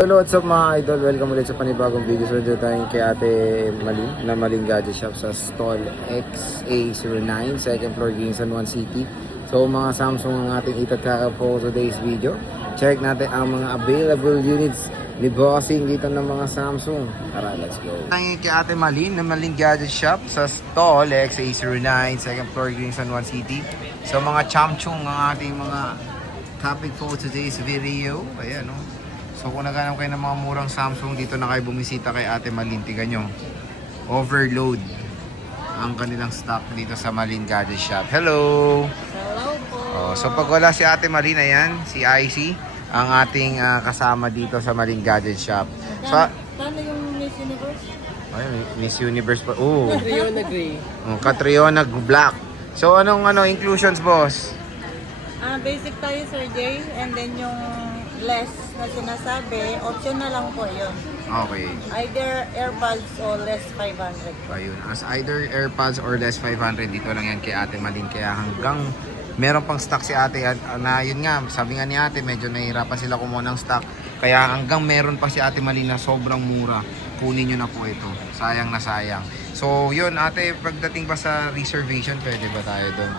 Hello, what's up mga idol? Welcome ulit sa panibagong video. So dito tayo kay Ate Malin na Malin Gadget Shop sa stall XA09, second floor, Ginsan 1 City. So mga Samsung ang ating itataka po today's video. Check natin ang mga available units ni Bossing dito ng mga Samsung. Tara, let's go. Tayo kay Ate Malin na Malin Gadget Shop sa stall XA09, second floor, Ginsan 1 City. So mga Samsung ang ating mga topic for today's video. Ayan, no? So kung naghanap kayo ng mga murang Samsung, dito na kayo bumisita kay Ate Malin. Tignan nyo, overload ang kanilang stock dito sa Malin Gadget Shop. Hello! Hello po! So pag wala si Ate Malin, ayan, si IC, ang ating kasama dito sa Malin Gadget Shop. So, Paano yung Miss Universe? ayun, Miss Universe pa. Oh, Catriona Gray. Catriona Black. So anong inclusions, boss? Basic tayo, Sir Jay. And then yung less na sinasabi, option na lang po yun. Okay. Either AirPods o less 500. Ayun, as either AirPods or less 500, dito lang yan kay Ate Malin. Kaya hanggang meron pang stock si Ate na yun nga, sabi nga ni Ate, medyo nahihirapan sila kumuha ng stock. Kaya hanggang meron pa si Ate Malin na sobrang mura, kunin nyo na po ito. Sayang na sayang. So yun Ate, pagdating pa sa reservation, pwede ba tayo doon?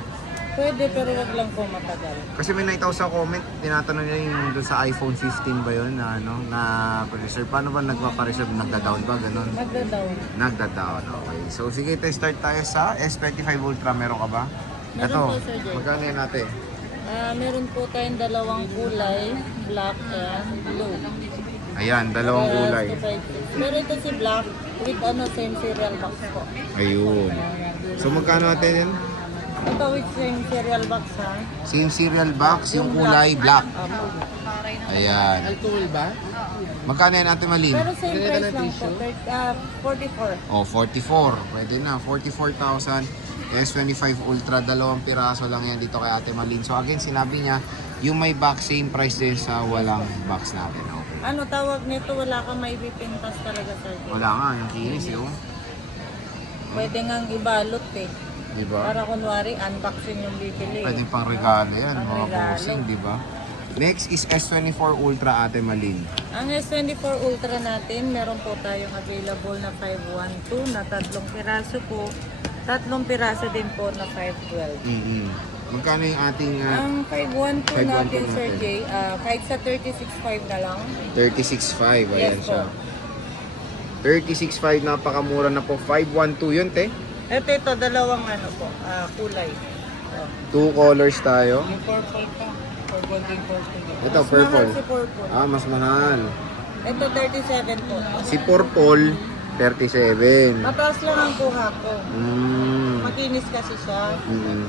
Pwede, pero wag lang po matagal. Kasi may nakita ko sa comment, tinatanong nila yung doon sa iPhone 15 ba yun na reserve. Paano ba nagpapareserve? Nagda-down ba? Ganun? Magda-down. Nagda-down, okay. So sige, start tayo sa S25 Ultra. Meron ka ba? Meron Ito, po, Sir Jay. magkano yan natin? Meron po tayong dalawang kulay, black and blue. Ayan, dalawang kulay. Pero ito si black with same serial box po. Ayun. So magkano natin yan? Ito with same serial box ha. Same serial box, yung kulay black. Ayan. Alcohol ba? Magkano yan natin, Malin? Pero same price lang po, 44. Oh, 44. Pwede na, 44,000. S25 Ultra, dalawang piraso lang yan dito kay Ate Malin. So again, sinabi niya, yung may box, same price din sa walang box natin. Okay. Ano tawag nito? Wala kang may pipintas talaga, Sir. Wala nga, yung kinis eh. Oh. Pwede ngang ibalot eh. Diba? Para kunwari, unboxing yung bibili. Pwede pang regalo yan, Pang mga regalo. bossing, di ba? Next is S24 Ultra, Ate Malin. Ang S24 Ultra natin, meron po tayong available na 512 na 3 piraso po. 3 piraso din po na 512. Magkano yung ating Ang 512 natin, 512 Sir natin? Jay, kahit sa 36.5 na lang. 36.5, ayan Yes siya. po. 36.5, napakamura na po. 512 yun, te. Ito, dalawang kulay. Two colors tayo. Yung purple pa. Purple din purple. Ito, Mas purple. mahal si purple. Mas mahal. Ito, 37 po. Si Purple, 37. Mataas lang ang kuha ko. Mm. Makinis kasi siya. Mm.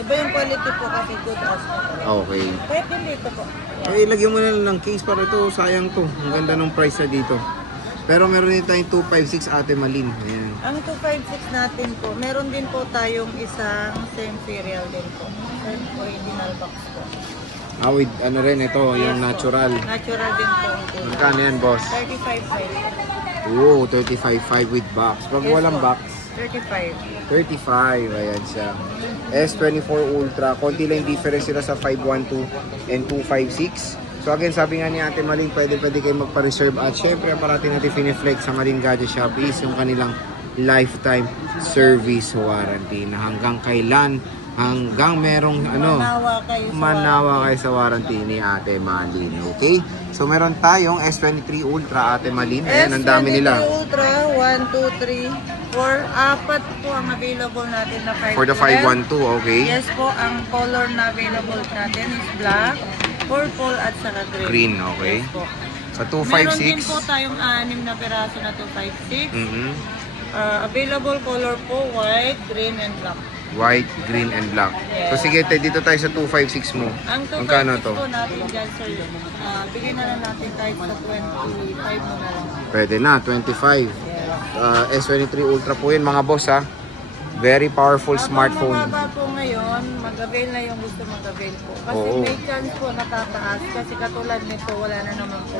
Iba yung quality po kasi good as well. Okay. Pwede dito po. Eh, ilagyan mo na lang ng case para ito. Sayang to. Ang ganda ng price na dito. Pero meron din tayong 256 Ate Malin. Ayan. Ang 256 natin po, meron din po tayong isang same serial din po. Same original box po. With rin ito, yung natural. Natural din po. Magkano yan, boss? 35.5. Oo, 35.5 with box. Pag Yes walang po. box, 35. 35. Ayan siya. S24 Ultra. Konti lang difference sila sa 512 and 256. So again, sabi nga ni Ate Malin, pwede kayo magpa-reserve. At syempre, parati natin piniflex sa Malin Gadget Shop is yung kanilang lifetime service warranty na hanggang kailan, hanggang merong manawa kayo sa warranty ni Ate Malin. Okay? So meron tayong S23 Ultra, Ate Malin. Ayan, ang dami nila. S23 Ultra, 1, 2, 3, 4, 4 po ang available natin na 512. For the 512, okay? Yes po, ang color na available natin is black, purple at saka green. Green, okay. Yes po. Sa Meron din 256. po tayong 6 na peraso na 256. Mhm. Available color po, white, green, and black. White, green, and black. Yeah. So sige, dito tayo sa 256 mo. Ang 256 Magkano to? po natin dyan, sir, bigyan na lang natin kahit sa 25 mo na lang. Pwede na, 25. Yeah. S23 Ultra po yun, mga boss ha. Very powerful smartphone. Ang mababa po ngayon, mag-avail na yung gusto mag-avail po. Kasi Oo. may chance po natataas. Kasi katulad nito, wala na naman po.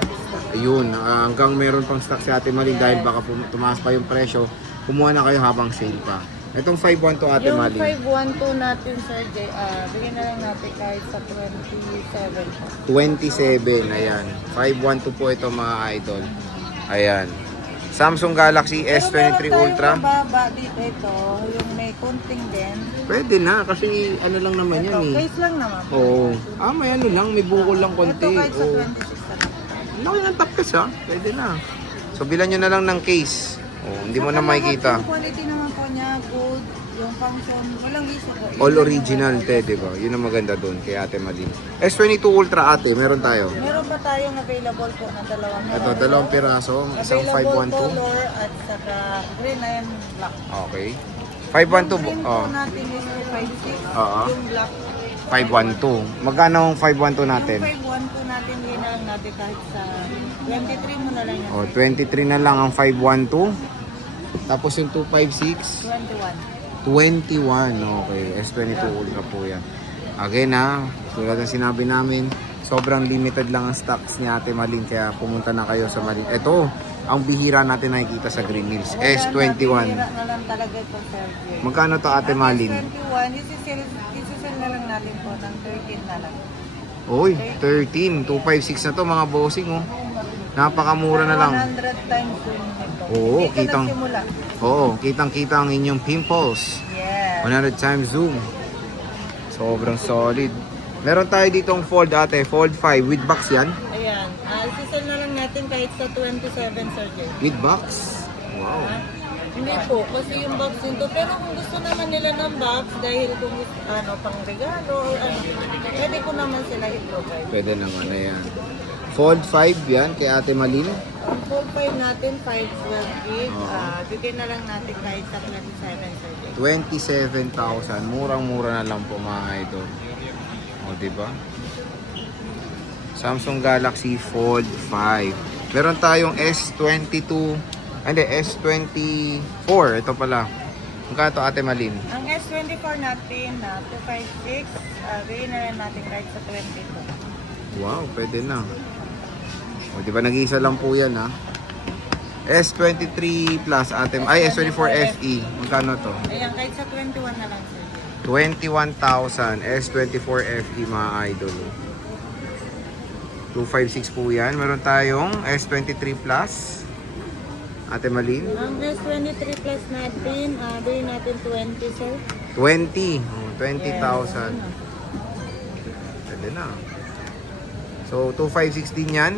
Ayun, hanggang meron pang stock si Ate Malin dahil baka tumaas pa yung presyo. Kumuha na kayo habang sale pa. Itong 512 Ate Yung Malin. 512 natin, Sir Jay, bigyan na lang natin kahit sa 27 po. 27, ayan. 512 po ito mga idol. Ayan. Samsung Galaxy S23 Ultra. Pero meron tayong mababa dito ito, yung may konting din. Pwede na kasi ano lang naman yan Ito, eh. case lang naman. Oo. May ano lang, may bukol lang konti. Ito kahit sa Oo. 26 na lang. Laki ng tapos ha. Pwede na. So bilan nyo na lang ng case. Hindi mo na Saka makikita. lahat yung quality naman po niya, good, yung function, walang issue po. All original te, di ba? Yun ang maganda doon kay Ate Malin. S22 Ultra Ate, meron tayo. Meron pa tayong available po na dalawang Ito, dalawang piraso. Isang available 512. color at saka green and black. Okay. Yung green 512. po natin is 256. Oo. Yung black 512. Magkano ang 512 natin? Yung 512 natin, yun na lang natin kahit sa 23 mo na lang yan. 23 na lang ang 512. Tapos yung 256. 21. 21. Okay. S22 Ultra po yan. Again tulad ng sinabi namin, sobrang limited lang ang stocks ni Ate Malin. Kaya pumunta na kayo sa Malin. Ito, ang bihira natin nakikita sa Green Hills. S21. Wala na lang talaga ito, Sir Jay. Magkano to Ate Malin? S21, isisell na lang natin po ng 13 na lang. Uy, 13. 256 na to mga bossing oh. Napakamura na lang. 100 times zoom nito. Oo, Hindi ka kitang- nagsimula. Oo, kitang-kita ang inyong pimples. Yes. 100 times zoom. Sobrang solid. Meron tayo ditong fold ate, fold 5 with box yan. Ayan. Isisell na lang natin kahit sa 27, Sir Jay. With box. Wow. Hindi po, kasi yung box nito. Pero kung gusto naman nila ng box, dahil kung pang regalo or pwede ko naman sila i-provide. Pwede naman na yan. Fold 5 yan kay Ate Malin. Ang full 5 natin, 512 gig. Oo. Bigyan na lang natin kahit sa 27, Sir Jay. 27,000. Murang-mura na lang po mga idol. O, diba? Samsung Galaxy Fold 5. Meron tayong S22. Hindi, S24. Ito pala. Magkano to Ate Malin? Ang S24 natin na 256, bigyan na lang natin kahit sa 22. Wow, pwede na. O, di ba nag-iisa lang po yan, ha? S23 Plus, S24 FE. Magkano to? Ayan, kahit sa 21 na lang, Sir. 21,000. S24 FE, mga idol. 256 po yan. Meron tayong S23 Plus. Ate Malin? Ang S23 Plus natin, bigyan natin 20, Sir. 20. Oh, 20,000. Pwede na. So, 256 din yan.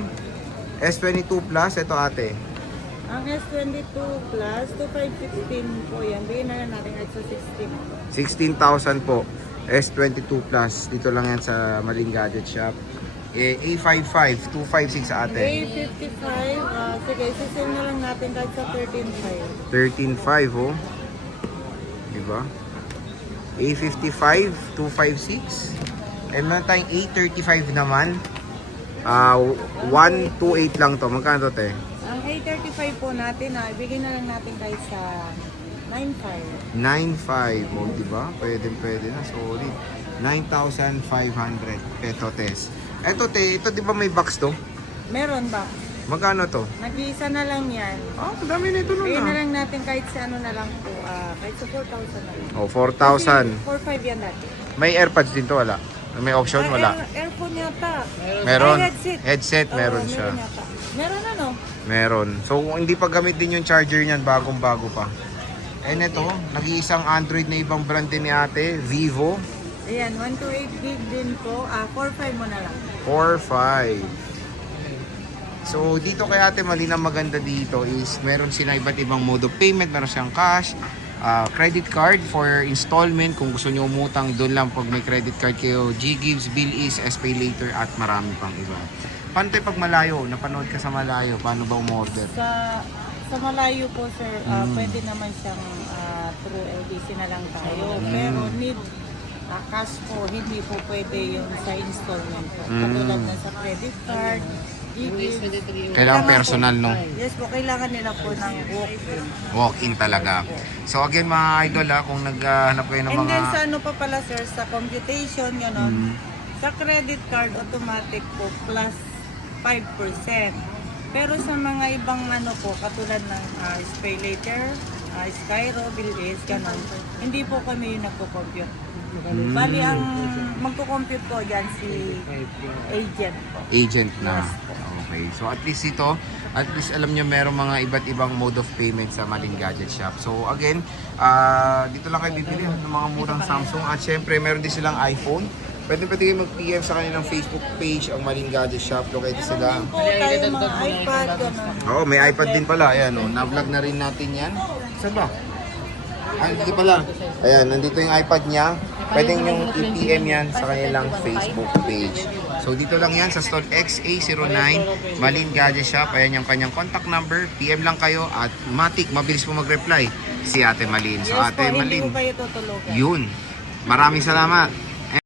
S22 Plus, ito ate. Ang S22 Plus, 2516 po yan. Bigyan na lang natin kahit sa 16. 16,000 po. S22 Plus. Dito lang yan sa Maling Gadget Shop. A55, 256 ate. A55, sige, sisell na lang natin kahit sa 13.5. 13.5 oh. Diba? A55, 256. And meron tayong A35 naman. 128 lang to. Magkano to, te? Ang A35 po natin, ibigay na lang natin kahit sa 9.5. 9.5. Oh, diba? Pwede na. Solid. 9,500 peso, tes. Eto, te. Ito, diba may box to? Meron ba? Magkano to? Nag-iisa na lang yan. Dami na ito Bigyan na na. lang natin kahit sa ano na lang po, kahit sa 4,000 na lang. Oh, 4,000. 4.5 yan natin. May AirPods din to, wala? May option, wala? Airphone yata. Meron. Ay, headset. Headset, meron Oo, siya. Meron yata. Meron ano? Meron. So, kung hindi pa gamit din yung charger niyan, bagong-bago pa. And ito, nag-iisang Android na ibang brand din ni ate, Vivo. Ayan, 128 gig din po. 4.5 mo na lang. 4.5. So, dito kay Ate Malin, ang maganda dito is meron silang iba't ibang mode of payment. Meron siyang cash, credit card for installment. Kung gusto nyo umutang, doon lang pag may credit card kayo. G-Gives, Bill-Is, SPay Later, at marami pang iba. Paano tayo pag malayo? Napanood ka sa malayo? Paano ba umorder? Sa malayo po, sir, pwede naman siyang through LBC na lang tayo. Pero need cash po, hindi po pwede yung sa installment po. Katulad na sa credit card, Kailangan personal, no? Yes po, kailangan nila po ng walk-in. Walk-in talaga. So again, mga idol, kung naghanap kayo ng And then mga... sa ano pa pala, sir, sa computation, gano'n, sa credit card, automatic po, plus 5%. Pero sa mga ibang ano po, katulad ng SPay Later, Skyro, Bilis, ganun. Hindi po kami yung nagko-compute. Bali, ang magko-compute po dyan si agent po. Agent na. Okay. So at least ito, at least alam nyo meron mga iba't ibang mode of payment sa Malin Gadget Shop. So again, dito lang kayo bibili ng mga murang Samsung. At syempre, meron din silang iPhone. Pwede kayo mag-PM sa kanilang Facebook page, ang Malin Gadget Shop. Located sila. Meron din po tayo mga iPad, ganun. Oo, may iPad din pala. Ayan, oh. Na-vlog na rin natin yan. Saan ba? Dito pala. Ayan, nandito yung iPad niya. Pwede yung i-PM yan sa kanilang Facebook page. So dito lang yan sa stall XA09 Malin Gadget Shop. Ayan yung kanyang contact number. PM lang kayo at matik, mabilis po mag-reply si Ate Malin. So Yes Ate po, hindi Malin, ko kayo tutulugan. yun. Maraming salamat.